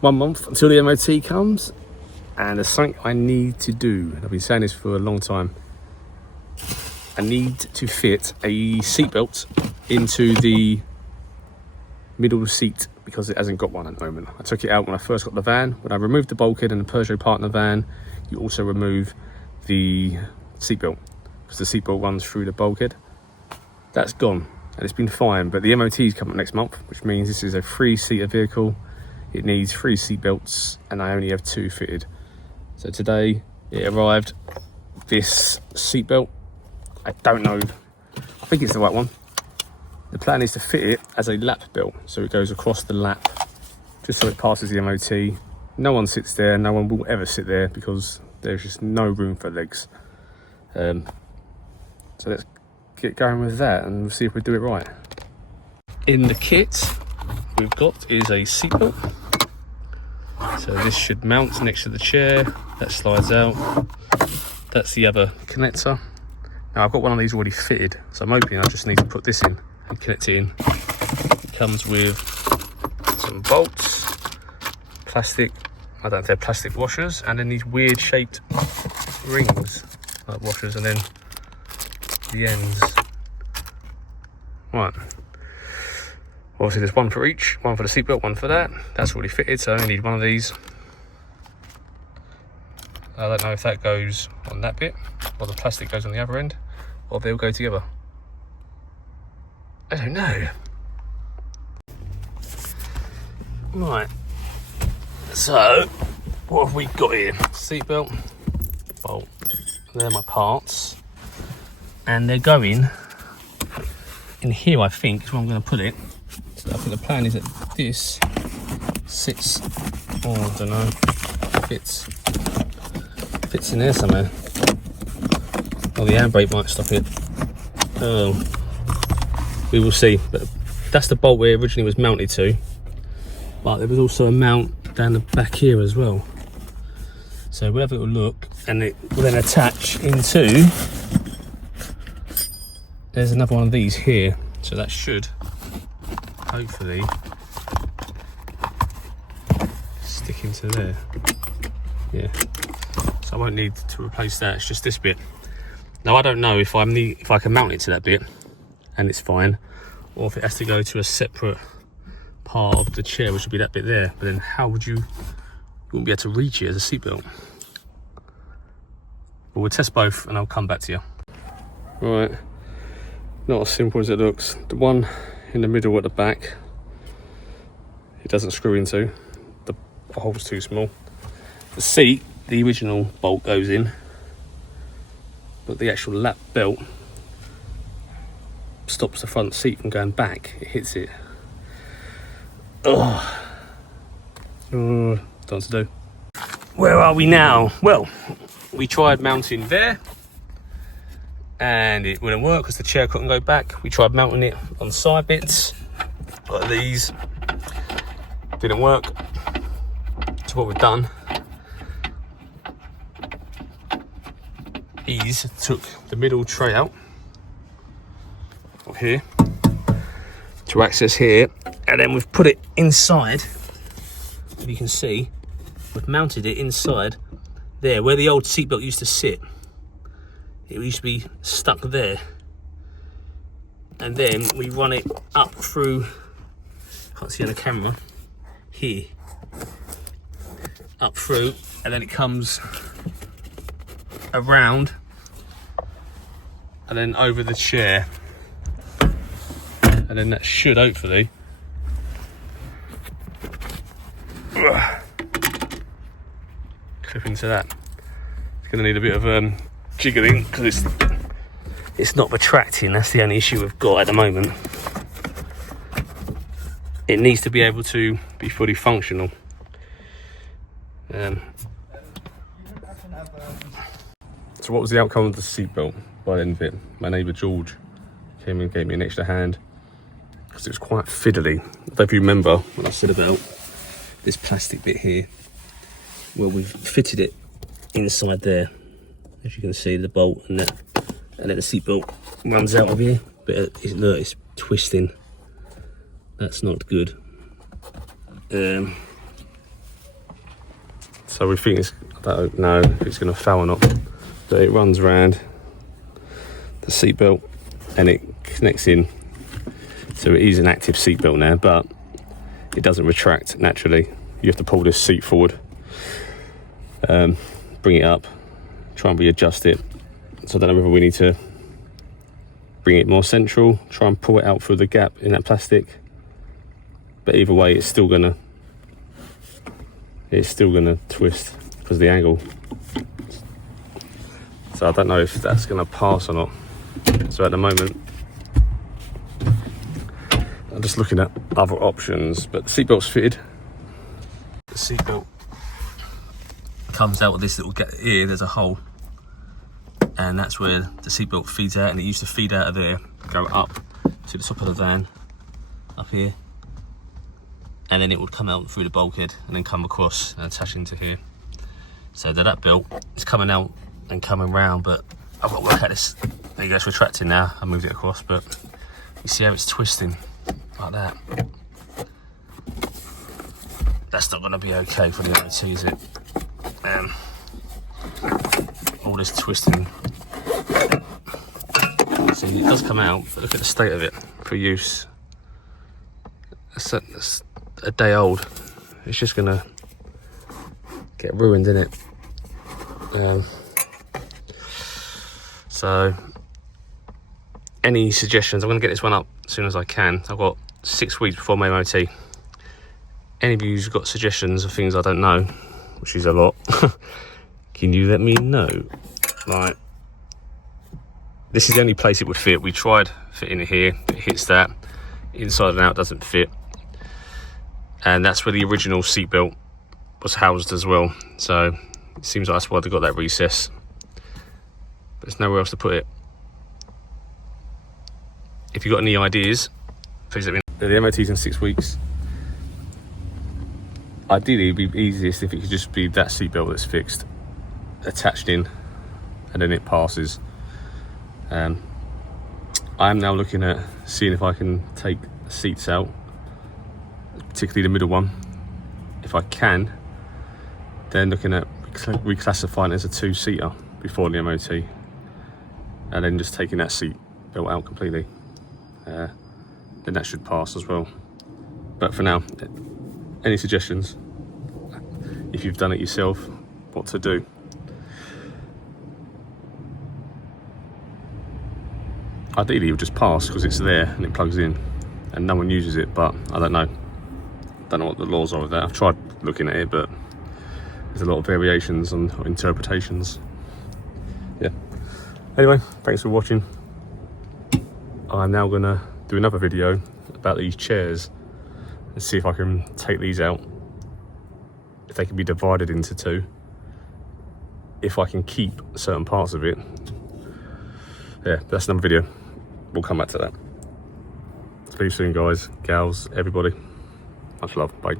1 month until the MOT comes, and there's something I need to do. I've been saying this for a long time. I need to fit a seatbelt into the middle seat because it hasn't got one at the moment. I took it out when I first got the van. When I removed the bulkhead in the Peugeot Partner van, you also remove the seatbelt because the seatbelt runs through the bulkhead. That's gone and it's been fine, but the MOT is coming next month, which means this is a 3-seater vehicle. It needs 3 seatbelts and I only have 2 fitted. So today it arrived, this seatbelt. I don't know, I think it's the right one. The plan is to fit it as a lap belt, so it goes across the lap, just so it passes the MOT. No one sits there, no one will ever sit there because there's just no room for legs. So let's get going with that and we'll see if we do it right. In the kit we've got is a seatbelt. So this should mount next to the chair, that slides out. That's the other connector. Now I've got one of these already fitted, so I'm hoping I just need to put this in and connect it in. It comes with some bolts, plastic, I don't know if they're plastic washers, and then these weird shaped rings, like washers, and then the ends. Right. Obviously there's one for each, one for the seatbelt, one for that. That's already fitted, so I only need one of these. I don't know if that goes on that bit, or the plastic goes on the other end, or they'll go together. I don't know. Right, so what have we got here? Seatbelt, bolt, they're my parts. And they're going in here, I think, is where I'm going to put it. So I think the plan is that this sits, oh, I don't know, fits in there somewhere. Or the handbrake might stop it. Oh, we will see. But that's the bolt where it originally was mounted to. But there was also a mount down the back here as well. So we'll have a little look, and it will then attach into. There's another one of these here, so that should hopefully stick into there. Yeah. So I won't need to replace that, it's just this bit. Now I don't know if I can mount it to that bit and it's fine, or if it has to go to a separate part of the chair, which would be that bit there. But then how would you wouldn't be able to reach it as a seatbelt? But we'll test both and I'll come back to you. Right, not as simple as it looks. The one in the middle at the back, it doesn't screw into, the hole's too small. The seat, the original bolt goes in, but the actual lap belt stops the front seat from going back. It hits it. Oh, don't know what to do. Where are we now? Well, we tried mounting there and it wouldn't work because the chair couldn't go back. We tried mounting it on side bits like these, didn't work. So what we've done is took the middle tray out of here to access here, and then we've put it inside. If you can see, we've mounted it inside there where the old seatbelt used to sit. It used to be stuck there, and then we run it up through, can't see on the camera, here, up through, and then it comes around and then over the chair, and then that should hopefully clip into that. It's going to need a bit of jiggling because it's not retracting. That's the only issue we've got at the moment. It needs to be able to be fully functional. So what was the outcome of the seatbelt by the end of it? My neighbour George came and gave me an extra hand because it was quite fiddly. I don't know if you remember what I said about this plastic bit here. Well, we've fitted it inside there. As you can see, the bolt and that, and then the seatbelt runs out of here. But look, it's twisting. That's not good. So we think it's, I don't know if it's going to fail or not, but it runs around the seatbelt and it connects in. So it is an active seatbelt now, but it doesn't retract naturally. You have to pull this seat forward, bring it up, try and readjust it. So I don't know whether we need to bring it more central, try and pull it out through the gap in that plastic. But either way, it's still gonna twist because of the angle. So I don't know if that's gonna pass or not. So at the moment, I'm just looking at other options, but the seatbelt's fitted. The seatbelt comes out with this little gap here, there's a hole. And that's where the seatbelt feeds out, and it used to feed out of there, go up to the top of the van, up here. And then it would come out through the bulkhead and then come across and attach into here. So that belt is coming out and coming round, but I've got to work out this. There you go, it's retracting now. I moved it across, but you see how it's twisting like that. That's not going to be okay for the MOT, is it? All this twisting. See, it does come out, but look at the state of it for use. That's a day old. It's just going to get ruined, isn't it? So, any suggestions? I'm going to get this one up as soon as I can. I've got 6 weeks before my MOT. Any of you who've got suggestions of things I don't know, which is a lot, can you let me know? Like, this is the only place it would fit. We tried fitting it here, it hits that. Inside and out doesn't fit. And that's where the original seatbelt was housed as well. So it seems like that's why they got that recess. But there's nowhere else to put it. If you've got any ideas, please let me know. The MOT's in 6 weeks. Ideally, it'd be easiest if it could just be that seatbelt that's fixed, attached in, and then it passes. I am now looking at seeing if I can take the seats out, particularly the middle one. If I can, then looking at reclassifying it as a 2-seater before the MOT, and then just taking that seat belt out completely. Then that should pass as well. But for now, any suggestions? If you've done it yourself, what to do? Ideally, it would just pass because it's there and it plugs in, and no one uses it. But I don't know. Don't know what the laws are with that. I've tried looking at it, but there's a lot of variations on interpretations. Yeah. Anyway, thanks for watching. I'm now gonna do another video about these chairs and see if I can take these out, if they can be divided into 2, if I can keep certain parts of it. Yeah, that's another video. We'll come back to that. See you soon, guys, gals, everybody. Much love. Bye.